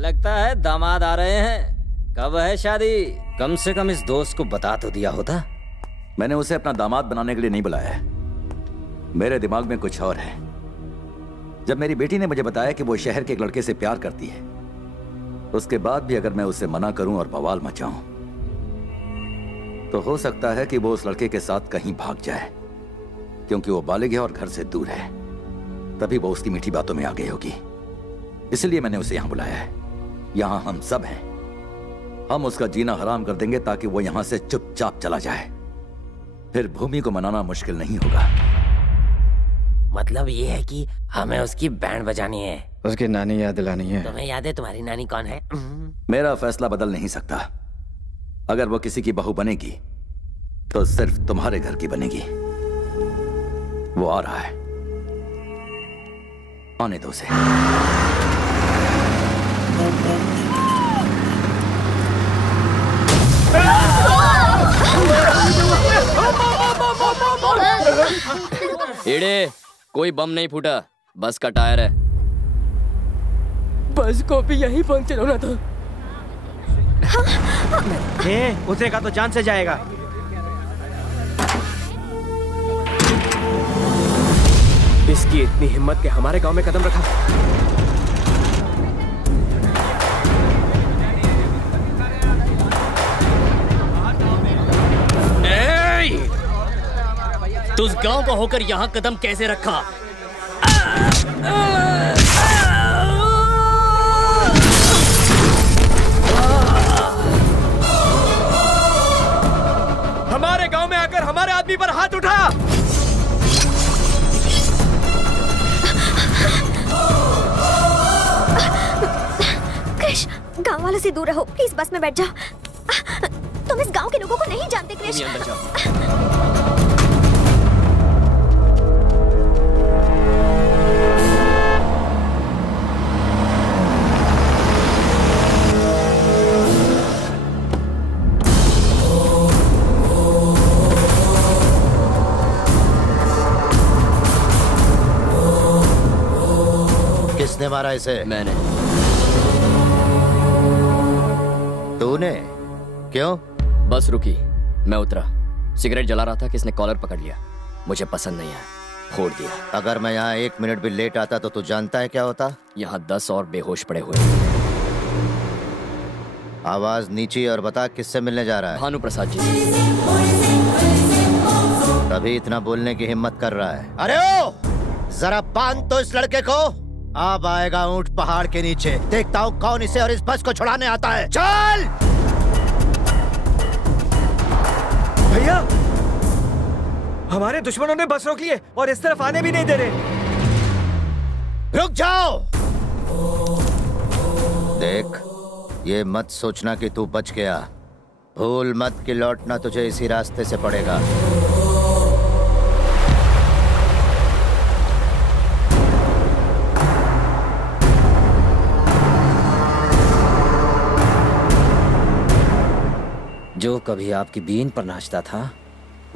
लगता है दामाद आ रहे हैं। कब है शादी? कम से कम इस दोस्त को बता तो दिया होता। मैंने उसे अपना दामाद बनाने के लिए नहीं बुलाया है। मेरे दिमाग में कुछ और है। जब मेरी बेटी ने मुझे बताया कि वो शहर के एक लड़के से प्यार करती है, उसके बाद भी अगर मैं उसे मना करूं और बवाल मचाऊं तो हो सकता है कि वो उस लड़के के साथ कहीं भाग जाए, क्योंकि वो बालिग है और घर से दूर है। तभी वो उसकी मीठी बातों में आ गई होगी। इसलिए मैंने उसे यहां बुलाया है। यहां हम सब हैं। हम उसका जीना हराम कर देंगे ताकि वो यहां से चुपचाप चला जाए। फिर भूमि को मनाना मुश्किल नहीं होगा। मतलब ये है कि हमें उसकी बैंड बजानी है, उसकी नानी याद दिलानी है। तुम्हें याद है तुम्हारी नानी कौन है? मेरा फैसला बदल नहीं सकता। अगर वो किसी की बहू बनेगी तो सिर्फ तुम्हारे घर की बनेगी। वो आ रहा है, आने दो उसे। एड़े, कोई बम नहीं फूटा, बस का टायर है। बस को भी यही पंक्चर होना था। उतरेगा तो जान से जाएगा। इसकी इतनी हिम्मत के हमारे गांव में कदम रखा। तू उस गांव को होकर यहां कदम कैसे रखा? हमारे गांव में आकर हमारे आदमी पर हाथ उठा। क्रिश, गांव वालों से दूर रहो प्लीज। बस में बैठ जाओ। तुम इस गांव के लोगों को नहीं जानते क्रिश। अंदर जाओ। किसने मारा इसे? मैंने। तूने? क्यों? बस रुकी, मैं उतरा, सिगरेट जला रहा था कि इसने कॉलर पकड़ लिया। मुझे पसंद नहीं आया, फोड़ दिया। अगर मैं यहाँ 1 मिनट भी लेट आता तो तू जानता है क्या होता? यहाँ 10 और बेहोश पड़े हुए। आवाज नीची और बता किससे मिलने जा रहा है? भानु प्रसाद जी। तभी इतना बोलने की हिम्मत कर रहा है। अरे ओ, जरा बांध तो इस लड़के को। अब आएगा ऊंट पहाड़ के नीचे। देखता हूँ कौन इसे और इस बस को छुड़ाने आता है। चल भैया, हमारे दुश्मनों ने बस रोक ली है और इस तरफ आने भी नहीं दे रहे। रुक जाओ। देख, ये मत सोचना कि तू बच गया। भूल मत कि लौटना तुझे इसी रास्ते से पड़ेगा। जो कभी आपकी बीन पर नाचता था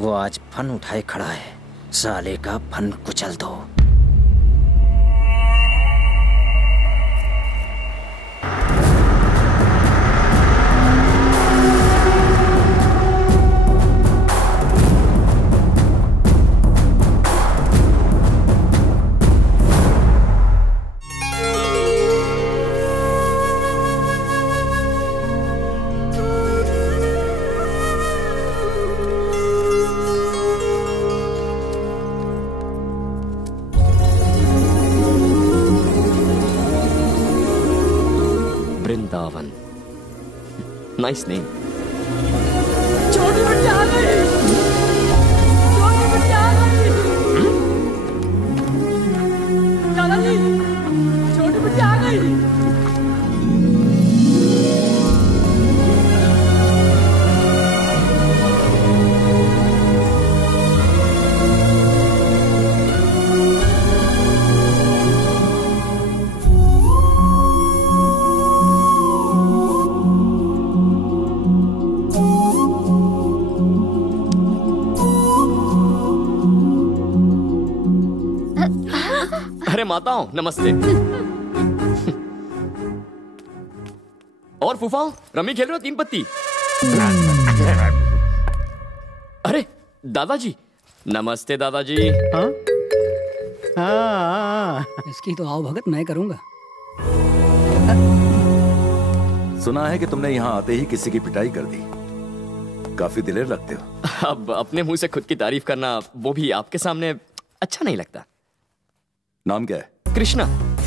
वो आज फन उठाए खड़ा है। साले का फन कुचल दो। Vrindavan, nice name. छोटी बच्ची आ गई। छोटी बच्ची आ गई। दादाजी, छोटी बच्ची आ गई। अरे माताओं, नमस्ते। और फूफाओ रमी खेल रहे हो 3 पत्ती। अरे दादाजी, नमस्ते दादाजी। इसकी तो आओ भगत मैं करूंगा। सुना है कि तुमने यहाँ आते ही किसी की पिटाई कर दी। काफी दिलेर लगते हो। अब अपने मुंह से खुद की तारीफ करना, वो भी आपके सामने, अच्छा नहीं लगता। नाम क्या है? कृष्णा,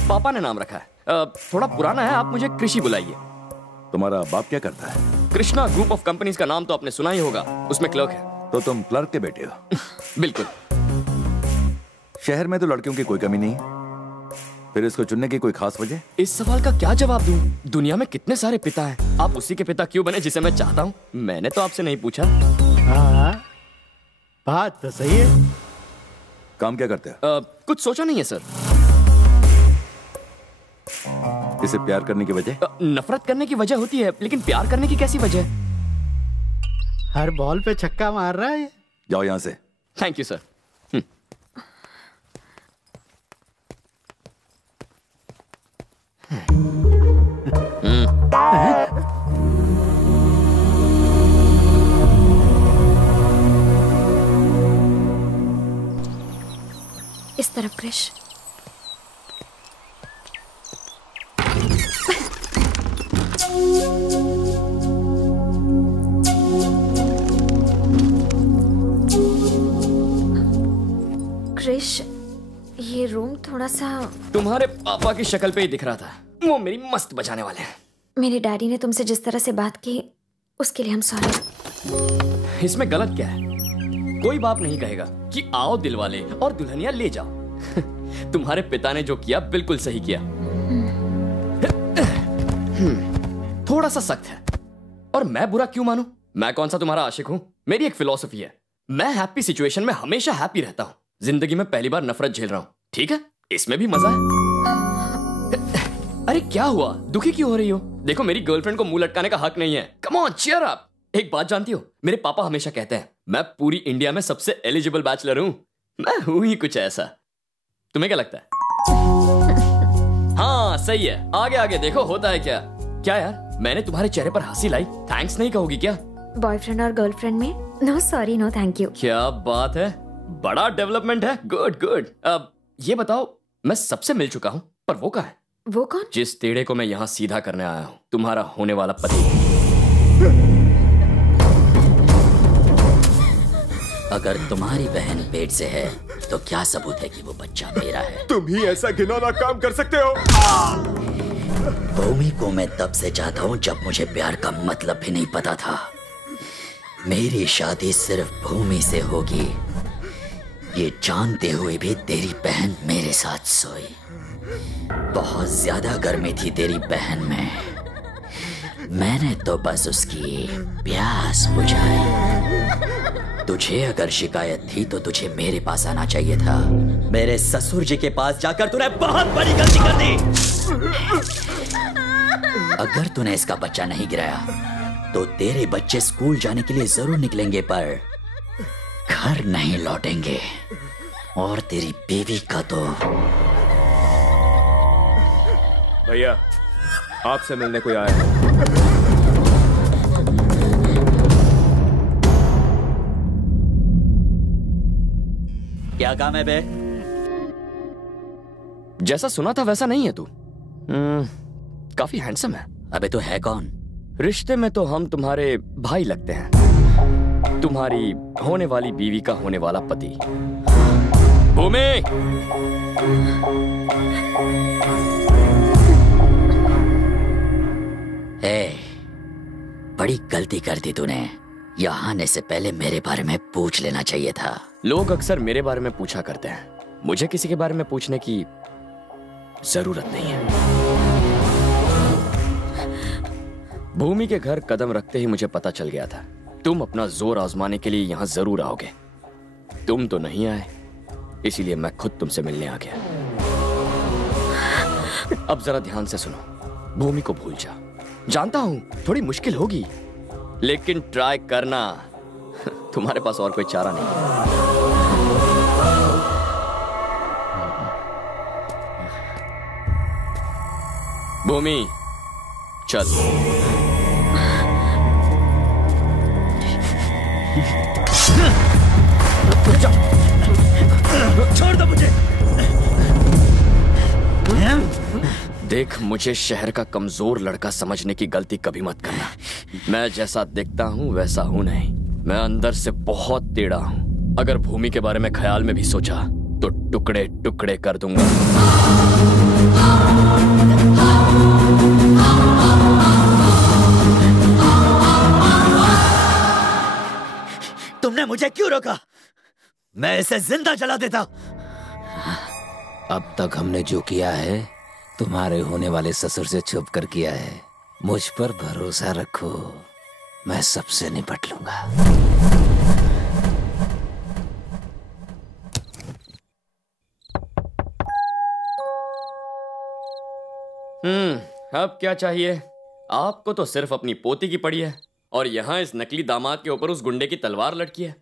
पापा ने नाम रखा है। थोड़ा पुराना है, आप मुझे कृषि बुलाइए। तुम्हारा बाप क्या करता है? कृष्णा ग्रुप ऑफ कंपनीज का नाम तो आपने सुना ही होगा, उसमें क्लर्क है। तो तुम क्लर्क के बेटे हो? बिल्कुल। शहर में तो लड़कियों की कोई कमी नहीं है, फिर इसको चुनने की कोई खास वजह? इस सवाल का क्या जवाब दूं? दुनिया में कितने सारे पिता हैं, आप उसी के पिता क्यों बने जिसे मैं चाहता हूं? मैंने तो आपसे नहीं पूछा। हाँ, बात तो सही है। काम क्या करते हो? कुछ सोचा नहीं है सर। इसे प्यार करने की वजह? नफरत करने की वजह होती है, लेकिन प्यार करने की कैसी वजह? हर बॉल पे छक्का मार रहा है। जाओ यहाँ से। Thank you sir. इस तरफ क्रिश। क्रिश, ये रूम थोड़ा सा। तुम्हारे पापा की शक्ल पे ही दिख रहा था, वो मेरी मस्त बजाने वाले हैं। मेरे डैडी ने तुमसे जिस तरह से बात की, उसके लिए हम सॉरी। इसमें गलत क्या है? कोई बाप नहीं कहेगा कि आओ दिलवाले और दुल्हनिया ले जाओ। तुम्हारे पिता ने जो किया बिल्कुल सही किया। थोड़ा सा सख्त है, और मैं बुरा क्यों मानूं? मैं कौन सा तुम्हारा आशिक हूं? मेरी एक फिलॉसफी है, मैं हैप्पी सिचुएशन में हमेशा हैप्पी रहता हूं। जिंदगी में पहली बार नफरत झेल रहा हूं, ठीक है? इसमें भी मजा है। अरे क्या हुआ, दुखी क्यों हो रही हो? देखो, मेरी गर्लफ्रेंड को मुंह लटकाने का हक नहीं है। Come on, cheer up. एक बात जानती हो, मेरे पापा हमेशा कहते हैं मैं पूरी इंडिया में सबसे एलिजिबल बैचलर हूं। मैं हूं ही कुछ ऐसा। तुम्हें क्या लगता है? हाँ सही है, आगे आगे देखो होता है क्या। क्या यार, मैंने तुम्हारे चेहरे पर हंसी लाई, थैंक्स नहीं कहोगी क्या? बॉयफ्रेंड और गर्लफ्रेंड में no sorry no thank you. क्या बात है, बड़ा डेवलपमेंट है। Good good. अब ये बताओ, मैं सबसे मिल चुका हूं, पर वो कहाँ है? वो कौन? जिस टेढ़े को मैं यहाँ सीधा करने आया हूँ, तुम्हारा होने वाला पति। अगर तुम्हारी बहन पेट से है तो क्या सबूत है कि वो बच्चा मेरा है? तुम ही ऐसा घिनौना काम कर सकते हो? भूमि को मैं तब से चाहता हूँ जब मुझे प्यार का मतलब भी नहीं पता था। मेरी शादी सिर्फ भूमि से होगी, ये जानते हुए भी तेरी बहन मेरे साथ सोई। बहुत ज्यादा गर्मी थी तेरी बहन में, मैंने तो बस उसकी प्यास बुझाई। तुझे अगर शिकायत थी तो तुझे मेरे पास आना चाहिए था। मेरे ससुर जी के पास जाकर तूने बहुत बड़ी गलती कर दी। अगर तूने इसका बच्चा नहीं गिराया तो तेरे बच्चे स्कूल जाने के लिए जरूर निकलेंगे, पर घर नहीं लौटेंगे। और तेरी बीवी का तो। भैया, आपसे मिलने कोई आया है। क्या काम है बे? जैसा सुना था वैसा नहीं है तू। काफी हैंडसम है। अबे तो है कौन? रिश्ते में तो हम तुम्हारे भाई लगते हैं, तुम्हारी होने वाली बीवी का होने वाला पति। भूमि, बड़ी गलती कर दी तूने। यहाँ आने से पहले मेरे बारे में पूछ लेना चाहिए था। लोग अक्सर मेरे बारे में पूछा करते हैं, मुझे किसी के बारे में पूछने की जरूरत नहीं है। भूमि के घर कदम रखते ही मुझे पता चल गया था तुम अपना जोर आजमाने के लिए यहाँ जरूर आओगे। तुम तो नहीं आए, इसीलिए मैं खुद तुमसे मिलने आ गया। अब जरा ध्यान से सुनो, भूमि को भूल जा। जानता हूं थोड़ी मुश्किल होगी, लेकिन ट्राई करना। तुम्हारे पास और कोई चारा नहीं है। भूमि, चल। छोड़ दो मुझे। देख, मुझे शहर का कमजोर लड़का समझने की गलती कभी मत करना। मैं जैसा दिखता हूँ वैसा हूँ नहीं। मैं अंदर से बहुत टेढ़ा हूँ। अगर भूमि के बारे में ख्याल में भी सोचा तो टुकड़े टुकड़े कर दूंगा। तुमने मुझे क्यों रोका? मैं इसे जिंदा जला देता। अब तक हमने जो किया है तुम्हारे होने वाले ससुर से छुप कर किया है। मुझ पर भरोसा रखो, मैं सबसे निपट लूंगा। अब क्या चाहिए? आपको तो सिर्फ अपनी पोती की पड़ी है और यहाँ इस नकली दामाद के ऊपर उस गुंडे की तलवार लटकी है।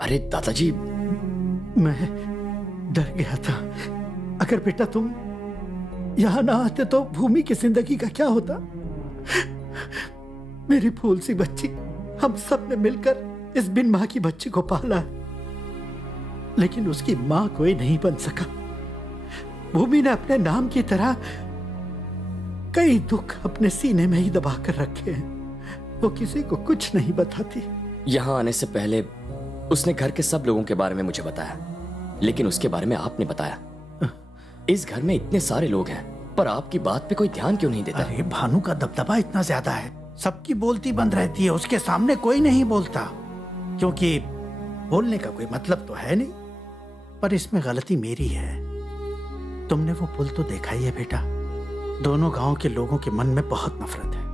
अरे दादाजी, मैं डर गया था। अगर बेटा तुम यहां ना आते तो भूमि की जिंदगी का क्या होता। मेरी फूल सी बच्ची, हम सब ने मिलकर इस बिन मां की बच्ची को पाला है, लेकिन उसकी मां कोई नहीं बन सका। भूमि ने अपने नाम की तरह कई दुख अपने सीने में ही दबा कर रखे हैं। वो किसी को कुछ नहीं बताती। यहाँ आने से पहले उसने घर के सब लोगों के बारे में मुझे बताया, लेकिन उसके बारे में आपने बताया। इस घर में इतने सारे लोग हैं, पर आपकी बात पे कोई ध्यान क्यों नहीं देता? अरे भानु का दबदबा इतना ज्यादा है, सबकी बोलती बंद रहती है। उसके सामने कोई नहीं बोलता, क्योंकि बोलने का कोई मतलब तो है नहीं। पर इसमें गलती मेरी है। तुमने वो पुल तो देखा ही है बेटा। दोनों गांव के लोगों के मन में बहुत नफरत है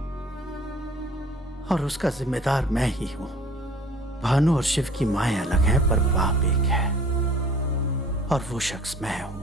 और उसका जिम्मेदार मैं ही हूं। भानु और शिव की माएं अलग हैं, पर बाप एक है और वो शख्स मैं हूं।